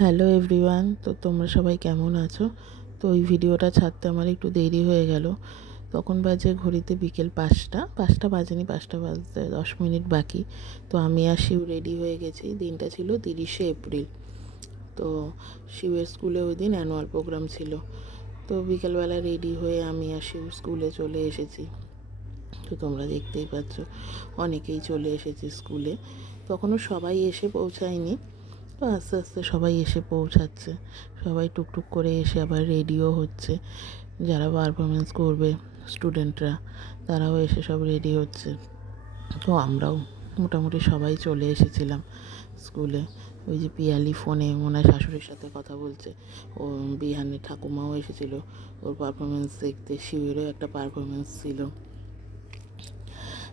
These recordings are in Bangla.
হ্যালো এভরিওয়ান, তো তোমরা সবাই কেমন আছো? তো এই ভিডিওটা ছাড়তে আমার একটু দেরি হয়ে গেল। তখন বাজে ঘড়িতে বিকেল 5টা বাজেনি, 5টা বাজতে 10 মিনিট বাকি। তো আমি আর শিউ রেডি হয়ে গেছি। দিনটা ছিল 30শে এপ্রিল। তো শিউয়ের স্কুলে ওই দিন অ্যানুয়াল প্রোগ্রাম ছিল। তো বিকেলবেলা রেডি হয়ে আমি আর শিউ স্কুলে চলে এসেছি। তো তোমরা দেখতেই পাচ্ছ অনেকেই চলে এসেছে স্কুলে। তখনও সবাই এসে পৌঁছায়নি। তো আস্তে আস্তে সবাই এসে পৌঁছাচ্ছে। সবাই টুকটুক করে এসে আবার রেডিও হচ্ছে। যারা পারফরমেন্স করবে স্টুডেন্টরা, তারাও এসে সব রেডি হচ্ছে। তো আমরাও মোটামুটি সবাই চলে এসেছিলাম স্কুলে। ওই যে পিয়ালি ফোনে মনে হয় শাশুড়ির সাথে কথা বলছে। ও বিহানের ঠাকুমাও এসেছিল ওর পারফরমেন্স দেখতে। শিবেরও একটা পারফরমেন্স ছিল।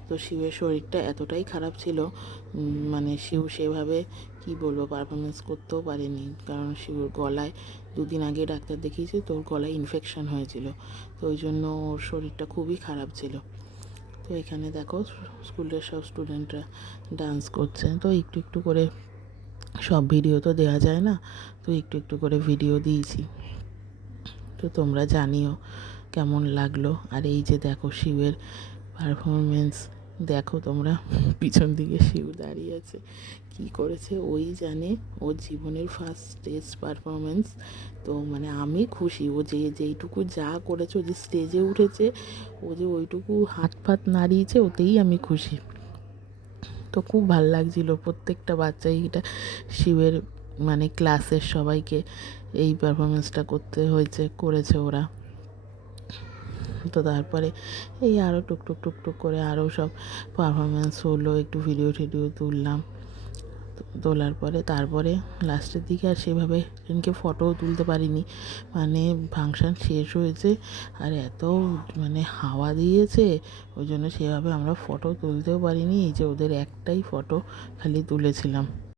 তো শিবের শরীরটা এতটাই খারাপ ছিল, মানে শিব সেভাবে কি বলবো পারফরমেন্স করতেও পারেনি। কারণ শিবর গলায় 2 দিন আগে ডাক্তার দেখিয়েছে, তো ওর গলায় ইনফেকশন হয়েছিল। তো ওই জন্য ওর শরীরটা খুবই খারাপ ছিল। তো এখানে দেখো স্কুলের সব স্টুডেন্টরা ডান্স করছে। তো একটু একটু করে, সব ভিডিও তো দেওয়া যায় না, তো একটু একটু করে ভিডিও দিয়েছি। তো তোমরা জানিও কেমন লাগলো। আর এই যে দেখো শিবের পারফরমেন্স, দেখো তোমরা পিছন দিকে শিব দাঁড়িয়ে আছে। কী করেছে ওই জানে, ওর জীবনের ফার্স্ট স্টেজ পারফরমেন্স। তো মানে আমি খুশি, ও যেইটুকু যা করেছে, ও যে স্টেজে উঠেছে, ও যে ওইটুকু হাত ফাত নাড়িয়েছে, ওতেই আমি খুশি। তো খুব ভাল লাগছিল। প্রত্যেকটা বাচ্চাই এটা শিবের মানে ক্লাসের সবাইকে এই পারফরমেন্সটা করতে করেছে ওরা। তো তারপরে এই আরও টুকটুক টুকটুক করে আরও সব পারফরমেন্স হলো, একটু ভিডিও টিডিও তুললাম। তোলার পরে তারপরে লাস্টের দিকে আর সেভাবে সেদিনকে ফটোও তুলতে পারিনি। মানে ফাংশান শেষ হয়েছে আর এত মানে হাওয়া দিয়েছে, ওই জন্য সেভাবে আমরা ফটো তুলতেও পারিনি। এই যে ওদের একটাই ফটো খালি তুলেছিলাম।